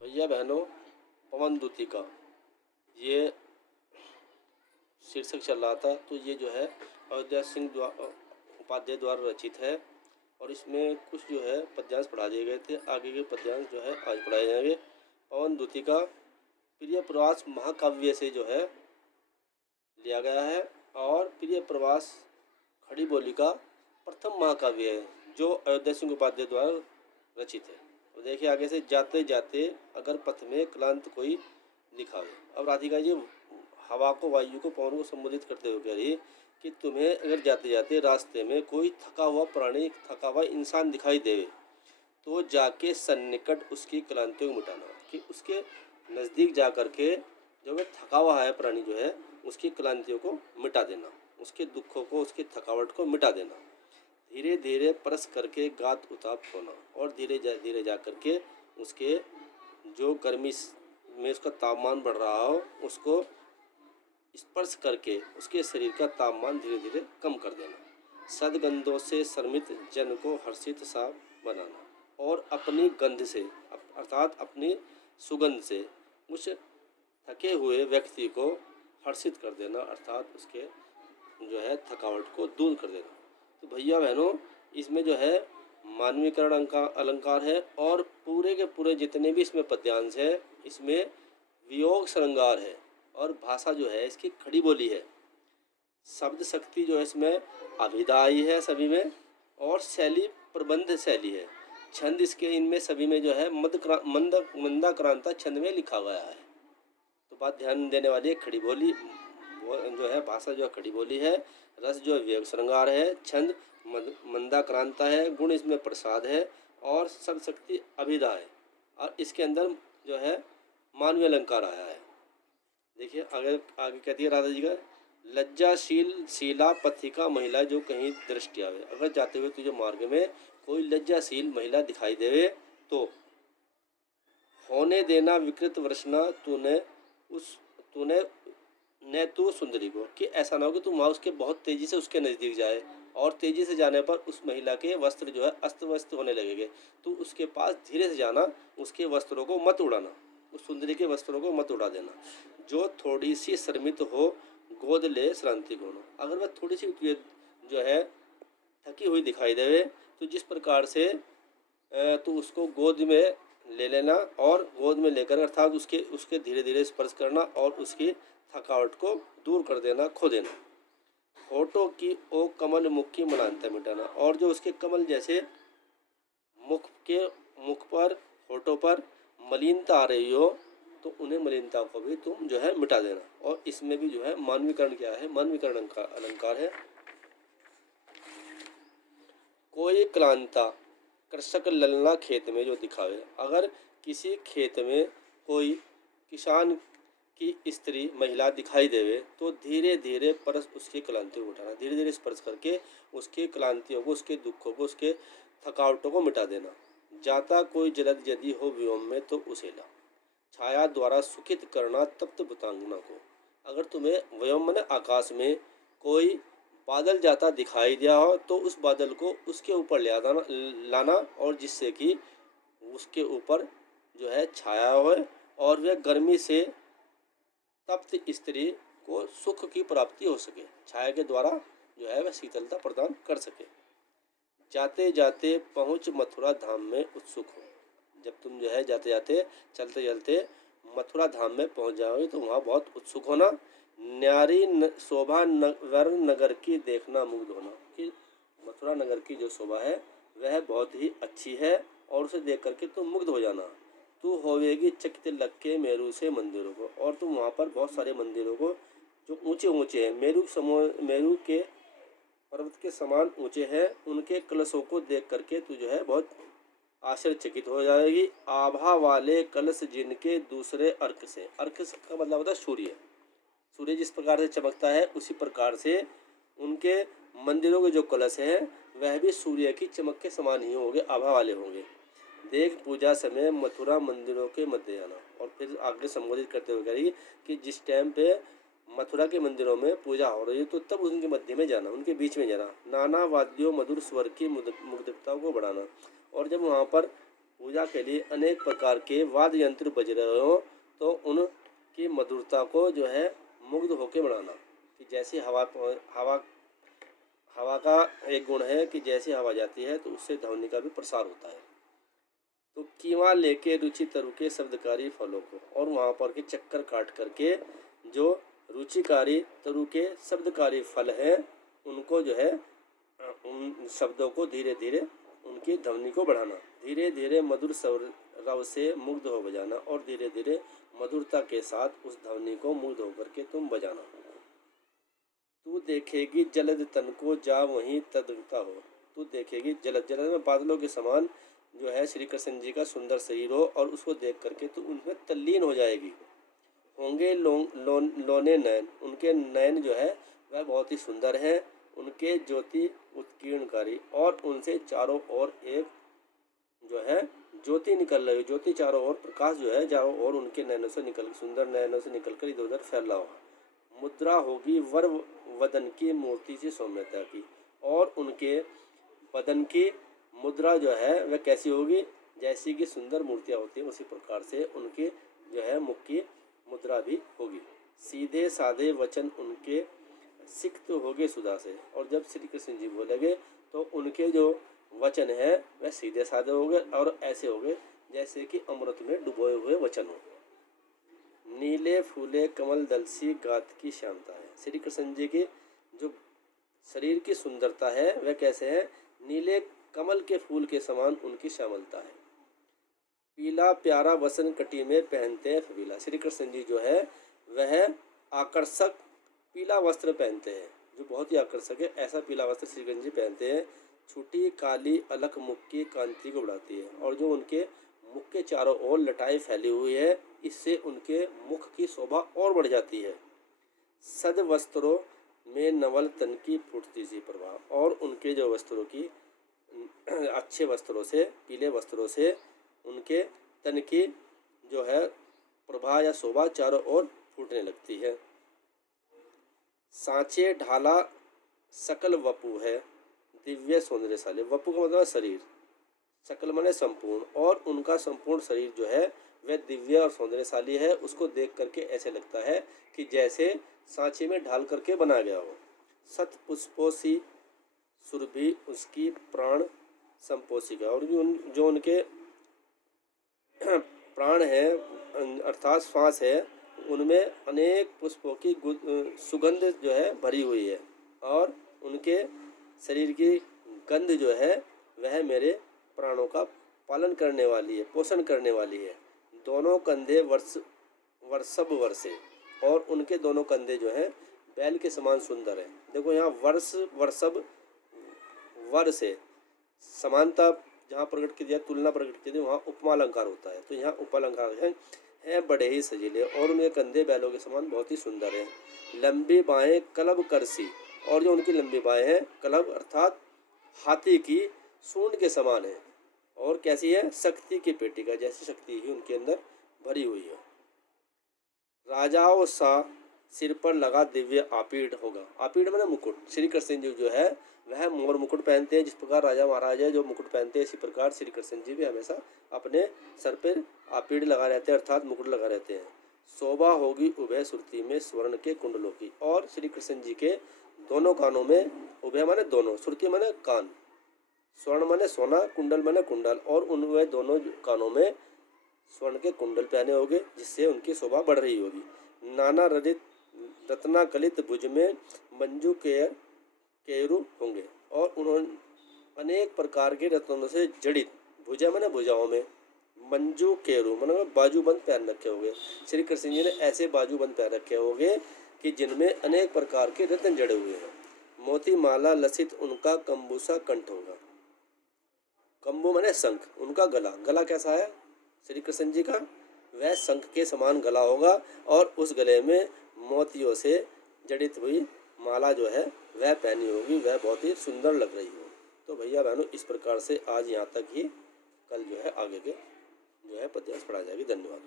भैया बहनों, पवन दूती का ये शीर्षक चल रहा था। तो ये जो है अयोध्या सिंह उपाध्याय द्वारा रचित है और इसमें कुछ जो है पद्यांश पढ़ा दिए गए थे। आगे के पद्यांश जो है आज पढ़ाए जाएंगे। पवन दूती का प्रिय प्रवास महाकाव्य से जो है लिया गया है और प्रिय प्रवास खड़ी बोली का प्रथम महाकाव्य है जो अयोध्या सिंह उपाध्याय द्वारा रचित है। तो देखिए आगे से, जाते जाते अगर पथ में क्लांत कोई दिखावे। अब राधिका जी हवा को, वायु को, पवन को संबोधित करते हुए कह रही कि तुम्हें अगर जाते जाते रास्ते में कोई थका हुआ प्राणी, थका हुआ इंसान दिखाई देवे तो जाके सन्निकट उसकी क्लांतियों को मिटाना। कि उसके नज़दीक जा कर के जो वह थका हुआ है प्राणी जो है उसकी क्लांतियों को मिटा देना, उसके दुखों को, उसकी थकावट को मिटा देना। धीरे धीरे परस करके गात उताप होना और धीरे जा करके उसके जो गर्मी में उसका तापमान बढ़ रहा हो उसको स्पर्श करके उसके शरीर का तापमान धीरे धीरे कम कर देना। सदगंधों से शर्मित जन को हर्षित सा बनाना और अपनी गंध से अर्थात अपनी सुगंध से उस थके हुए व्यक्ति को हर्षित कर देना, अर्थात उसके जो है थकावट को दूर कर देना। तो भैया बहनों, इसमें जो है मानवीकरण अलंकार है और पूरे के पूरे जितने भी इसमें पद्यांश है इसमें वियोग श्रृंगार है और भाषा जो है इसकी खड़ी बोली है। शब्द शक्ति जो है इसमें अभिधायी है सभी में और शैली प्रबंध शैली है। छंद इसके इनमें सभी में जो है मंदाक्रांता छंद में लिखा गया है। तो बात ध्यान देने वाली है, खड़ी बोली जो है, भाषा जो है खड़ी बोली है, रस जो है वियोग श्रृंगार है, छंद मंदाक्रांता है, गुण इसमें प्रसाद है और शब्द शक्ति अभिधा है और इसके अंदर जो है मानवीय अलंकार आया है। देखिए आगे कहती है राधा जी का, लज्जाशील शीला पथिका महिला जो कहीं दृष्टि आवे। अगर जाते हुए तुझे मार्ग में कोई लज्जाशील महिला दिखाई देवे तो होने देना विकृत वर्षना तूने न तू सुंदरी को। कि ऐसा ना हो कि तुम वहाँ उसके बहुत तेजी से उसके नज़दीक जाए और तेजी से जाने पर उस महिला के वस्त्र जो है अस्त व्यस्त होने लगेंगे। तो उसके पास धीरे से जाना, उसके वस्त्रों को मत उड़ाना, उस सुंदरी के वस्त्रों को मत उड़ा देना। जो थोड़ी सी शर्मित हो गोद ले श्रांति को। अगर वह थोड़ी सी जो है थकी हुई दिखाई देवे तो जिस प्रकार से तो उसको गोद में ले लेना और गोद में लेकर अर्थात उसके धीरे धीरे स्पर्श करना और उसकी थकावट को दूर कर देना, खो देना। होठों की ओ कमल मुख की मलानता मिटाना और जो उसके कमल जैसे मुख पर, होठों पर मलिनता आ रही हो तो उन्हें मलिनता को भी तुम जो है मिटा देना। और इसमें भी जो है मानवीकरण क्या है, मानवीकरण का अलंकार है। कोई क्लांता कृषक ललना खेत में जो दिखावे। अगर किसी खेत में कोई किसान की स्त्री महिला दिखाई देवे तो धीरे धीरे परस उसकी क्लांतियों को उठाना, धीरे धीरे स्पर्श करके उसके क्लांतियों को, उसके दुखों को, उसके थकावटों को मिटा देना। जाता कोई जलद यदि हो व्योम में तो उसे ला, छाया द्वारा सुखित करना तप्त भुतांगना को। अगर तुम्हें व्योम में आकाश में कोई बादल जाता दिखाई दिया हो तो उस बादल को उसके ऊपर लाना और जिससे कि उसके ऊपर जो है छाया हो और वह गर्मी से तप्त स्त्री को सुख की प्राप्ति हो सके, छाया के द्वारा जो है वह शीतलता प्रदान कर सके। जाते जाते पहुँच मथुरा धाम में उत्सुक हो। जब तुम जो है जाते जाते, चलते चलते मथुरा धाम में पहुँच जाओगे तो वहाँ बहुत उत्सुक होना। न्यारी शोभा वर नगर की देखना मुग्ध होना। कि मथुरा नगर की जो शोभा है वह बहुत ही अच्छी है और उसे देख करके तुम मुग्ध हो जाना। तू होवेगी चकित लग के मेरू से मंदिरों को। और तुम वहाँ पर बहुत सारे मंदिरों को जो ऊंचे ऊंचे हैं, मेरू के पर्वत के समान ऊंचे हैं, उनके कलशों को देख करके तू जो है बहुत आश्चर्यचकित हो जाएगी। आभा वाले कलश जिनके दूसरे अर्क से, अर्क का मतलब होता है सूर्य, सूर्य जिस प्रकार से चमकता है उसी प्रकार से उनके मंदिरों के जो कलश हैं वह भी सूर्य की चमक के समान ही होंगे, आभा वाले होंगे। देख पूजा समय मथुरा मंदिरों के मध्य जाना। और फिर आगे संबोधित करते हुए कहेगी कि जिस टाइम पे मथुरा के मंदिरों में पूजा हो रही है तो तब उनके मध्य में जाना, उनके बीच में जाना। नाना वाद्यों मधुर स्वर की मुग्धता को बढ़ाना। और जब वहाँ पर पूजा के लिए अनेक प्रकार के वाद्य यंत्र बज रहे हो तो उनकी मधुरता को जो है मुग्ध होकर बढ़ाना। कि जैसी हवा हवा का एक गुण है कि जैसी हवा जाती है तो उससे ध्वनि का भी प्रसार होता है। तो कीवा लेके रुचि तरु के शब्दकारी फलों को, और वहाँ पर के चक्कर काट करके जो रुचिकारी तरु के शब्दकारी फल हैं उनको जो है उन शब्दों को धीरे धीरे उनकी ध्वनि को बढ़ाना, धीरे धीरे मधुर रव से मुग्ध हो बजाना और धीरे धीरे मधुरता के साथ उस ध्वनि को मुग्ध होकर के तुम बजाना। तू देखेगी जलद तन को जा वहीं तदगता हो। तू देखेगी जलद, जलद में बादलों के समान जो है श्री कृष्ण जी का सुंदर शरीर हो और उसको देख करके तो उनमें तल्लीन हो जाएगी। होंगे लोने नयन, उनके नयन जो है वह बहुत ही सुंदर है, उनके ज्योति उत्कीर्णकारी और उनसे चारों ओर एक जो है ज्योति निकल रही, ज्योति चारों ओर प्रकाश जो है चारों ओर उनके नयनों से निकल, सुंदर नयनों से निकल कर इधर उधर फैला हुआ। मुद्रा होगी वर वदन की मूर्ति से सौम्यता की, और उनके वदन की मुद्रा जो है वह कैसी होगी, जैसी कि सुंदर मूर्तियाँ होती हैं उसी प्रकार से उनके जो है मुख की मुद्रा भी होगी। सीधे साधे वचन उनके सिक्त होगे सुधा से, और जब श्री कृष्ण जी बोलेंगे तो उनके जो वचन है वह सीधे साधे होंगे और ऐसे होंगे जैसे कि अमृत में डुबोए हुए वचन हो। नीले फूले कमल दल सी गात की श्यामता है। श्री कृष्ण जी की जो शरीर की सुंदरता है वह कैसे है, नीले कमल के फूल के समान उनकी श्यामलता है। पीला प्यारा वसन कटी में पहनते हैं फबीला। श्री कृष्ण जी जो है वह आकर्षक पीला वस्त्र पहनते हैं जो बहुत ही आकर्षक है, ऐसा पीला वस्त्र श्री कृष्ण जी पहनते हैं। छुटी काली अलख मुख की कांति को बढ़ाती है, और जो उनके मुख के चारों ओर लटाई फैली हुई है इससे उनके मुख की शोभा और बढ़ जाती है। सद वस्त्रों में नवल तन की फूटती सी प्रभा, और उनके जो वस्त्रों की अच्छे वस्त्रों से, पीले वस्त्रों से उनके तन की जो है प्रभा या शोभा चारों ओर फूटने लगती है। सांचे ढाला सकल वपु है दिव्य सौंदर्यशाली। वपु का मतलब शरीर, सकल माने संपूर्ण, और उनका संपूर्ण शरीर जो है वह दिव्य और सौंदर्यशाली है। उसको देख करके ऐसे लगता है कि जैसे सांचे में ढाल करके बनाया गया हो। सत पुष्पों सी सुरभि उसकी प्राण संपोषिका, और जो उनके प्राण है अर्थात श्वास है उनमें अनेक पुष्पों की सुगंध जो है भरी हुई है, और उनके शरीर की गंध जो है वह मेरे प्राणों का पालन करने वाली है, पोषण करने वाली है। दोनों कंधे वर्षभ वर्षे, और उनके दोनों कंधे जो हैं बैल के समान सुंदर है। देखो यहाँ वर्षभ वर्षे समानता जहाँ प्रकट की दिया, तुलना प्रकट की दी, वहाँ उपमा अलंकार होता है, तो यहाँ उपलंकार है बड़े ही सजीले, और उनके कंधे बैलों के समान बहुत ही सुंदर है। लंबी बाहें कलब करसी, और जो उनकी लंबी बाहें हैं कलब अर्थात हाथी की सूंड के समान है, और कैसी है, शक्ति की पेटिका जैसी शक्ति ही उनके अंदर भरी हुई है। राजाओं सा सिर पर लगा दिव्य आपीड़ होगा। आपीड़ माने मुकुट। श्री कृष्ण जी जो है वह मोर मुकुट पहनते हैं, जिस प्रकार राजा महाराजा जो मुकुट पहनते हैं इसी प्रकार श्री कृष्ण जी भी हमेशा अपने सर पर आपीड़ लगा रहते हैं अर्थात मुकुट लगा रहते हैं। शोभा होगी उभय सुरती में स्वर्ण के कुंडलों की, और श्री कृष्ण जी के दोनों कानों में, उभय माने दोनों, सुरती माने कान, स्वर्ण माने सोना, कुंडल माने कुंडल, और उन वह दोनों कानों में स्वर्ण के कुंडल पहने होंगे जिससे उनकी शोभा बढ़ रही होगी। नाना रत्ना कलित भुज में मंजू केरू होंगे, और उन्होंने अनेक प्रकार के रत्नों से जड़ित, भुजा माने भुजाओं में, मंजू केरू माने बाजूबंद पहन रखे होंगे। श्री कृष्ण जी ने ऐसे बाजूबंद पहन रखे होंगे कि जिनमें अनेक प्रकार के रत्न जड़े हुए हैं। मोती माला लसित उनका कंबूसा कंठ होगा। कंबू माने शंख, उनका गला, गला कैसा है श्री कृष्ण जी का, वह शंख के समान गला होगा, और उस गले में मोतियों से जड़ित हुई माला जो है वह पहनी होगी, वह बहुत ही सुंदर लग रही हो। तो भैया बहनों इस प्रकार से आज यहाँ तक ही, कल जो है आगे के जो है पद्यांश पढ़ा जाएगी। धन्यवाद।